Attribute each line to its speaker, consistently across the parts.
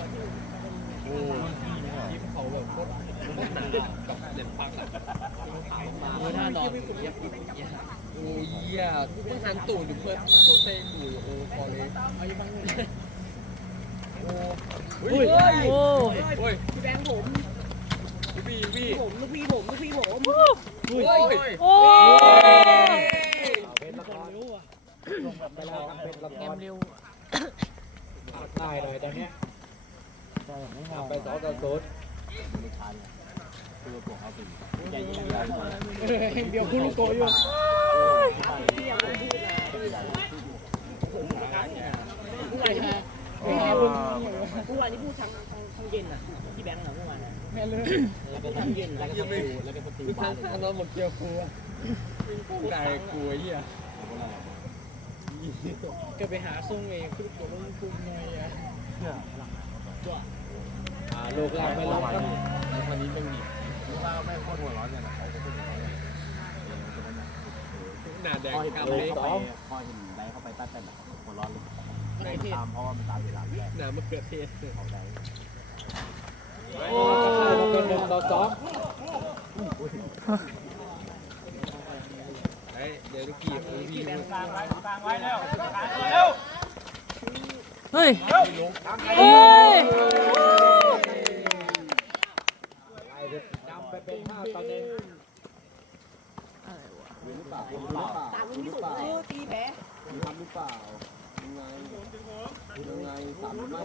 Speaker 1: โอ้ยิ้มเขาแบบโคตรหนากับเด่นปักอะมือท่านอนเย็บอยู่เงี้ยโอ้ยเหี้ยเพิ่งหันตูดอยู่เพื่อนโซเซ่กูโอ้พอเลยเอาอีกบ้างเลยโอ้ยโอ้ยพี่แบงค์ผมพี่ผมลูกพี่ผมโอ้ยโอ้ย
Speaker 2: เป็นละครลงแบบไปแล้วครับเป็นละครเร็วได้หน่อยตอนนี้ไป2-0เดี๋ยวคุณลูกโตอยู่
Speaker 3: เมื่อวานนี้พูดทั้งเย็นอ่ะที่แบงค์เหรอเมื่อวานนะแม่เลยแล้วก็ทั้งเย็นแล้วก็ทั้งอยู่แล้วก็สติวาน
Speaker 1: ทั้งนอนหมดเกี่ยวกูได้กูไอ้เหี้ยก็ไปหาส่งเองคือตัวลงทุนหน่อยอ่ะ
Speaker 2: ลูกหลังไม่ลงครับ
Speaker 1: วันนี้เป็นดิว่าแม่งโคตรหัวร้อนเนี่ยนะเขาก็พูดหน้าแดงกำเล็ก
Speaker 4: พอเห็นไรเข้าไปใต้แต่แบบหัวร้อนเลยไม่ตามเพราะว่ามันตามเวลาแรก
Speaker 1: หน้ามะเขือเทศ
Speaker 4: เขาได้
Speaker 2: โอ้เป็น1-2
Speaker 1: เดี๋ยวลูกกี้พี่
Speaker 4: ตั้งไว้แล้ว
Speaker 5: เฮ้ย
Speaker 2: นำไปเป็น5-1
Speaker 5: อะไรวะ
Speaker 3: ตามลูกพี่สุดตีแพ้
Speaker 1: ทำหรือเปล่ายังไงสามไม่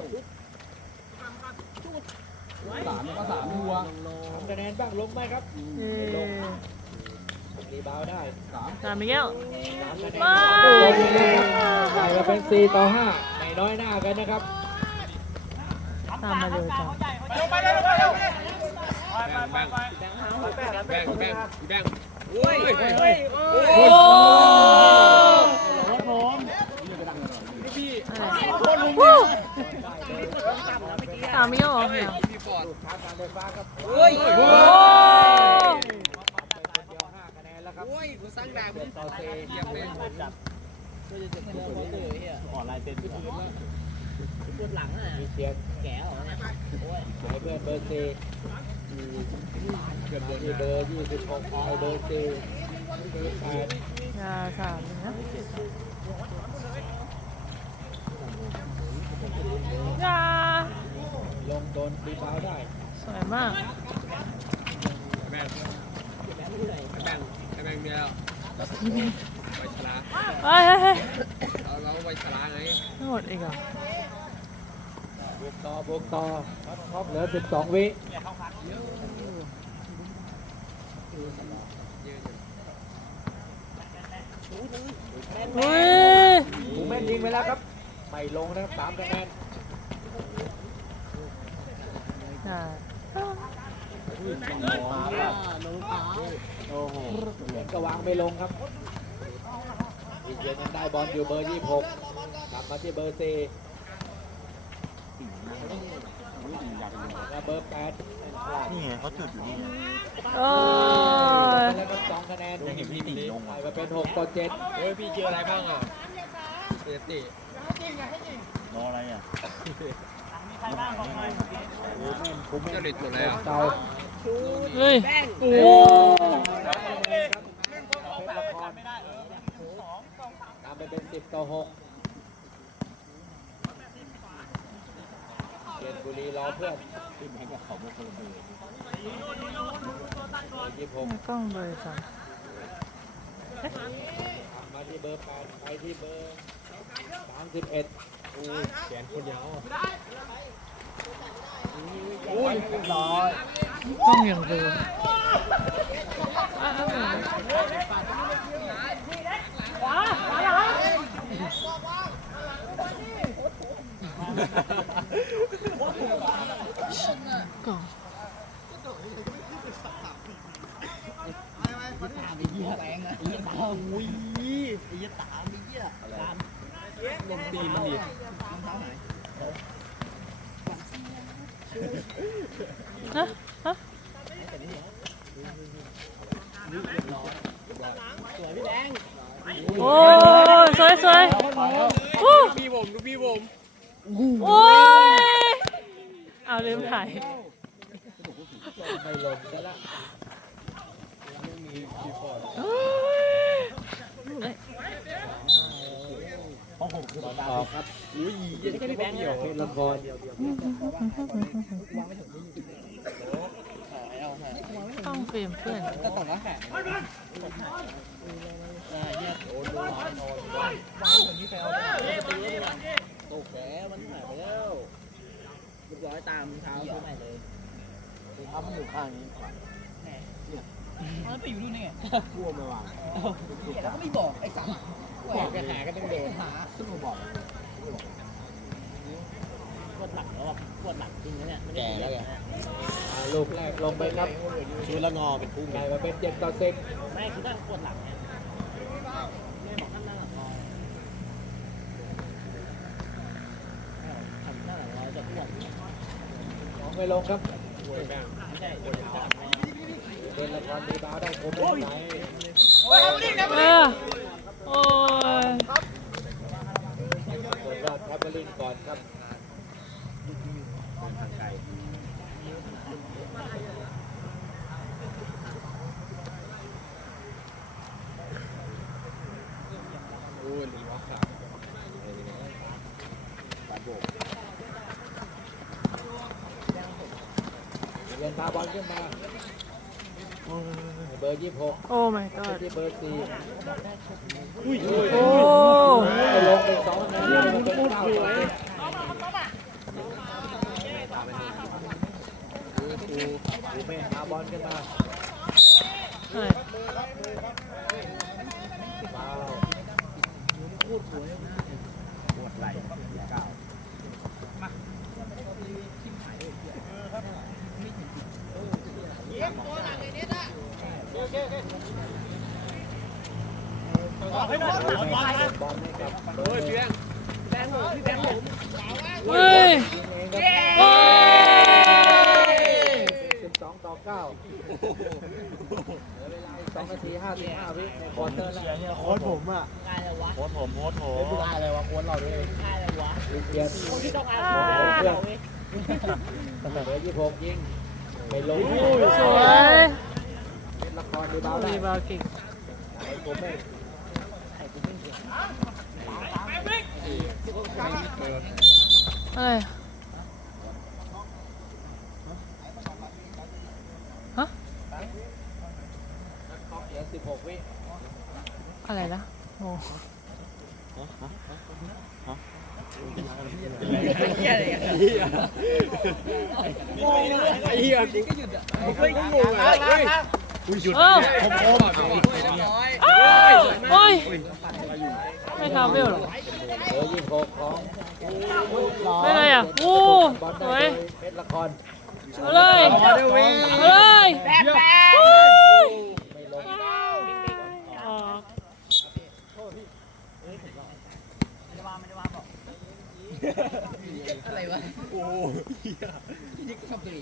Speaker 1: สามหัว
Speaker 2: คะแนนบ้างลงไหมครับลงรีบาวได้
Speaker 5: ตามไปแล้ว
Speaker 2: มาใส่มาเป็น4-5ไม่น้อยหน้ากันนะครับ
Speaker 5: ตามมาเร็วจัง
Speaker 1: แบ่งโอ้ย
Speaker 5: โอ้ตามไม่ออกเนี่ย
Speaker 1: พี่ปอด
Speaker 2: ทางการไฟฟ้าครับ
Speaker 1: โอ้ย
Speaker 5: โอ้
Speaker 2: คะแนนแล้วครับ
Speaker 1: โอ้ยกูสร้างแรงมึงต่อเซ่เยี่ยมเลย
Speaker 3: ก็จะเจ็บตัวเลยเฮีย
Speaker 4: ออนไลน์เต้น
Speaker 3: ปวดหลังอ่ะ
Speaker 2: มีเสียง
Speaker 3: แก่เหรอเนี่ยโอ้ย
Speaker 2: หมายเพื่อนเบอร์ซีที่เบอร์26เอาเบอร์ซี
Speaker 5: ยาสามนะยา
Speaker 2: ลงโดนรีบาวได้
Speaker 5: สวยมาก
Speaker 1: แบ่งเมียไปชนะ
Speaker 5: เฮ้ย
Speaker 1: เราไปชนะไง
Speaker 5: หมดอีกเหรอบ
Speaker 2: วกต่อครบเหลือ12 วิ
Speaker 5: เฮ้ย
Speaker 2: หูแม่นยิงไปแล้วครับไม่ลงนะครับ3 คะแนน
Speaker 4: โอ้โห
Speaker 2: ก็วางไม่ลงครับอีกเย็นยังได้บอลอยู่เบอร์26กลับมาที่เบอร์4เบอร์8
Speaker 4: นี่ไงเขาจุดอยู่นี่
Speaker 2: แล้วก็2 คะแนน
Speaker 4: ยังเห็นพี่ตีลง
Speaker 2: มาเป็น6-7
Speaker 1: เฮ้ยพี่เจออะไรบ้างอ่ะเตะ
Speaker 4: รออะไรอ่ะ
Speaker 1: เจ้าเด็ดหมดแล้ว
Speaker 5: เฮ้ยโอ้
Speaker 2: ตามไปเป็น10-6เกียรติบุรีรอเพื่อน
Speaker 4: ขึ้นให้กับเขาเมื่อคนละเบอร์
Speaker 2: 26
Speaker 5: กล้องเบอร์สาม
Speaker 2: มาที่เบอร์8ไปที่เบอร์31
Speaker 1: โอ้ยแขนคนยาว
Speaker 2: โอ้ยร้อย
Speaker 5: กล้องอย่างเดิมกล่อง
Speaker 1: ลมตีมันดิ
Speaker 5: ฮะโอ้สวย
Speaker 1: ดูพี่ผม
Speaker 5: โอ้ยเอาลืมถ่าย
Speaker 2: ไม่ลงซะละ
Speaker 5: เฮ้ย
Speaker 4: ของผมคือ
Speaker 2: ต่
Speaker 4: ดา
Speaker 2: อครับ
Speaker 3: ไม่ใช่พี่แบงค์เนี่ย
Speaker 2: เป็นละคร
Speaker 5: ต้องฟิล์มเพื่อน
Speaker 1: ก็ต้องละแหะตกแล้วมันหายไปแล้ว
Speaker 3: เรียบร้อยตามเท้าซื้อใหม่เลย
Speaker 4: ถ้ามันอยู่ข้างนี้
Speaker 3: มันไปอยู่นู่นไง
Speaker 4: กลัวไม่วาง
Speaker 3: แล้วก็ไม่บอกไอ้สัตว์
Speaker 1: บอกไปหาก็ต้องโดน
Speaker 4: ซึ่งผมบอก
Speaker 3: ปวดหลังแล้วปวดหลังจริงนะเนี่ย
Speaker 1: แก่แล้วไง
Speaker 2: ลูกแรกลงไปครับ
Speaker 1: ชื่อละงอเป็นกุ้ง
Speaker 2: ไง
Speaker 1: ไง
Speaker 2: มาเป็น7-10
Speaker 3: ไม่คือนั่งปวดหลังเนี่ยไม่บอกนั่งหลังรอทำนั่งหลังรอจะอ้วน
Speaker 2: น้องไม่ลงครับ
Speaker 3: ไม่ใช่เดี๋ยวจะหลังไม่
Speaker 2: เป็นละครดีบ้าได้ครบไหม
Speaker 5: โอ้ย
Speaker 2: ส่วนยอดแคปเปอร์ลินก่อนครับ
Speaker 4: ทางไกล
Speaker 1: โอ้ยหรือว่าขา
Speaker 4: ปาโบก
Speaker 2: เรียนพาบอลขึ้นมาเบอร์26
Speaker 5: โอ้ my god
Speaker 2: ที่เบอร์4
Speaker 5: โอ้
Speaker 2: ไปลงเป็น2คะแนนมันเป็น9-2ดูเมนพาบอลขึ้นมา
Speaker 5: เฮ้ย
Speaker 2: ฟาว
Speaker 4: ปวดไหล่ก้าว
Speaker 2: บอลให้กับเบอร์
Speaker 1: โอ้ยเพียง
Speaker 3: แบงค์ผมพี่แบงค์ผม
Speaker 5: เฮ้ย
Speaker 2: เองครับ
Speaker 5: โอ้ย
Speaker 2: 12-9เหลือเวลาอีก2นาที55วิในควอเตอร์แรก
Speaker 4: โค้ชผมอ่ะ
Speaker 3: ได้แล้ววะ
Speaker 4: โค้ชผมโค้ชผม
Speaker 2: เป็นผู้ได้อะไรวะโค้ชเราด้วย
Speaker 3: ได้แล้ววะ
Speaker 2: ลิเกียน
Speaker 3: คนที่ต้องอ่านของเว้ย
Speaker 2: เหลือ26ยิงไปลง
Speaker 5: สวย
Speaker 2: เป็นละครดีบ้าได้
Speaker 5: รีบาวเก่ง
Speaker 2: ไอ้ผมเอง
Speaker 5: อะไรฮะ
Speaker 2: เหลือ16วิ
Speaker 5: อะไรนะโอ้
Speaker 1: ไอ้เหี้ยจริงก็หยุดอ่ะไม่งงอ่ะเฮ้ย
Speaker 5: เอ้า
Speaker 1: ผมเรียบร้อย
Speaker 5: อ้าวโอ้ยไม่ทำไม่หรอ
Speaker 2: เหลือ26ของ
Speaker 5: ไม่เลยอ่ะโอ้
Speaker 2: บอล
Speaker 5: ส
Speaker 2: ได้
Speaker 5: วย
Speaker 2: โดยเพชรละคร
Speaker 5: เอาเลยเอาเลยโอ้ย
Speaker 2: ไม่ลง
Speaker 5: ออก
Speaker 1: อะไรวะโอ้ยนี่ก็ทำตัวเอง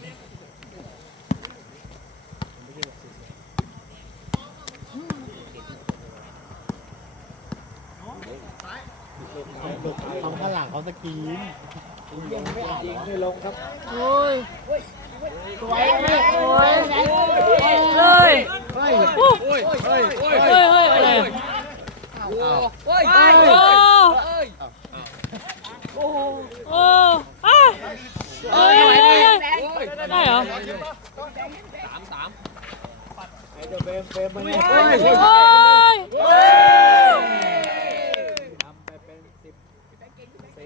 Speaker 4: ทำข้างหลังเขาสกรีน
Speaker 2: ยิงไม่ลงครับ
Speaker 5: โอ้ย
Speaker 3: สวยเลย
Speaker 5: สวยเลย
Speaker 1: เฮ้ย
Speaker 5: โอ้
Speaker 1: โอ้ยเฮ้ยเฮ้ย
Speaker 5: เฮ้ยเฮ้ยอะไรอ่ะ
Speaker 1: โอ้ย
Speaker 5: โอ้
Speaker 1: เฮ้ย
Speaker 5: โอ้อ้าเอ้ยได้เหรอ
Speaker 1: สาม
Speaker 2: ไอ้เจ้าเฟรมมัน
Speaker 5: โอ้ยโอ้ย
Speaker 2: ทำไปเป็น14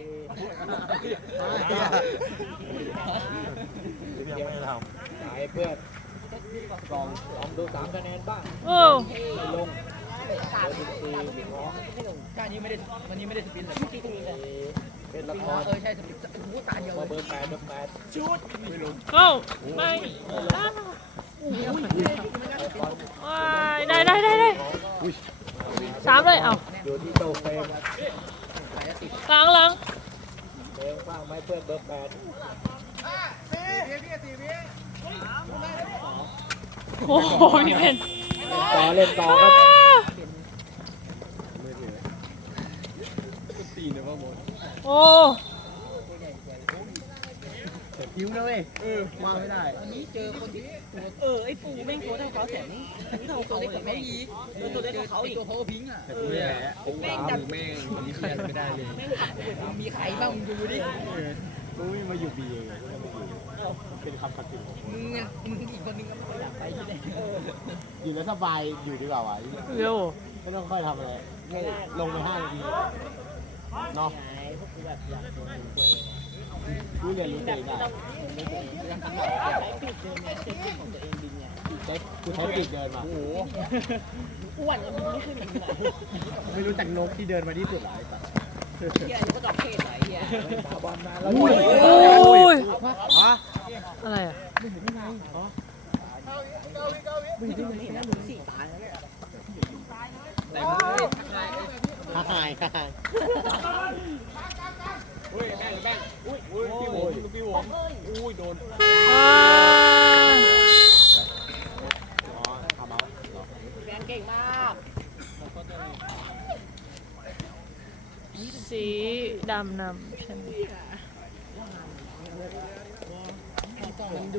Speaker 4: ยังไม่ท
Speaker 2: สายเพื่อนลองดู3คะแนนบ้าง
Speaker 5: โอ้
Speaker 2: ไม่ลงเบอร์14หญิงน้อง
Speaker 3: การนี้ไม่ได้วันนี้ไม่ได้สปินเลยที่ตรงนี้เลย
Speaker 2: เป็นละคร
Speaker 3: ใช่สปินพูดตาเดียว
Speaker 2: มาเบอร์8เบอร์8
Speaker 5: เอ้าไม่อ้าวว้ายได้สามเลยเอ้า
Speaker 2: อยู่ที่โตเฟรม
Speaker 5: หลัง
Speaker 2: เฟรมว่างไหมเพื่อนเบอร์8
Speaker 5: โอ้โหพี่เป็น
Speaker 2: ต่อเล่นต่อครับ
Speaker 1: ตีนเนี่ยว่าหมด
Speaker 5: โอ้
Speaker 2: คิ้วนะเว้ยว่าไม่ได้
Speaker 1: อันนี้เจอคนที่ตัว
Speaker 3: ไอ้ฟูแม่งตัวเท่าเขาแต่นี่เท่า
Speaker 1: ตัว
Speaker 3: เขา
Speaker 1: เล็ก
Speaker 3: แต่
Speaker 1: กว่า
Speaker 3: แม่
Speaker 1: เขา
Speaker 3: ง
Speaker 1: อีก
Speaker 3: ตัวเล็กกว่าเขาอีก
Speaker 1: ตัวเขาพิงอ่ะ
Speaker 2: แต่กูไม่แพ้
Speaker 3: แม่งจับ
Speaker 2: แม่งคนนี้เครียดไม่ได้เลย
Speaker 3: แม่งขับไป
Speaker 1: มึงมีใครบ้างมึงดูดิ
Speaker 2: กูไม่มาอยู่บีเองเป็นคำตัดสิน
Speaker 1: มึงอ่ะมึงอีกคนนึงก็อยากไปที่ไหน
Speaker 2: อยู่แล้วสบายอยู่ดีกว่าวะ
Speaker 5: เร็ว
Speaker 2: ไม่ต้องค่อยทำอะไรแค่ลงไป5 นาทีเนาะ
Speaker 3: ไงพวกกูแบบอยากโดนตัวเอง
Speaker 2: กูเรียนรู้
Speaker 3: แบ
Speaker 2: ตัว
Speaker 3: บ
Speaker 2: เอง
Speaker 3: ไม่
Speaker 2: ได้
Speaker 3: ต้องใช้ปีกเดินไงใช้ปีกของตัวเองบินไง
Speaker 2: กูใช้ปีกเดินมา
Speaker 1: โอ้โห
Speaker 3: อ้วนมันไม่ขึ้นอย่างนี้
Speaker 2: ไม่รู้จักนกที่เดินมาที่สุดหรอไอ้สัตว์
Speaker 3: เฮียนี่ก็ต้องเทศไหนเฮีย
Speaker 5: โอ้ย
Speaker 2: ฮะ
Speaker 5: อะไรอ่ะ
Speaker 3: ไม่เห็นนะมึงสี่ตายแล้วเนี่ย
Speaker 1: แต่มึงไม่ทักทาย
Speaker 2: หาย
Speaker 1: เฮ้ยแม่งแม่งอุ้ยพี่วงอุ้ยโดน
Speaker 5: อ่า
Speaker 2: ทำเอา
Speaker 3: แบงเก่งมาก
Speaker 5: สีดำนำใช่ไหม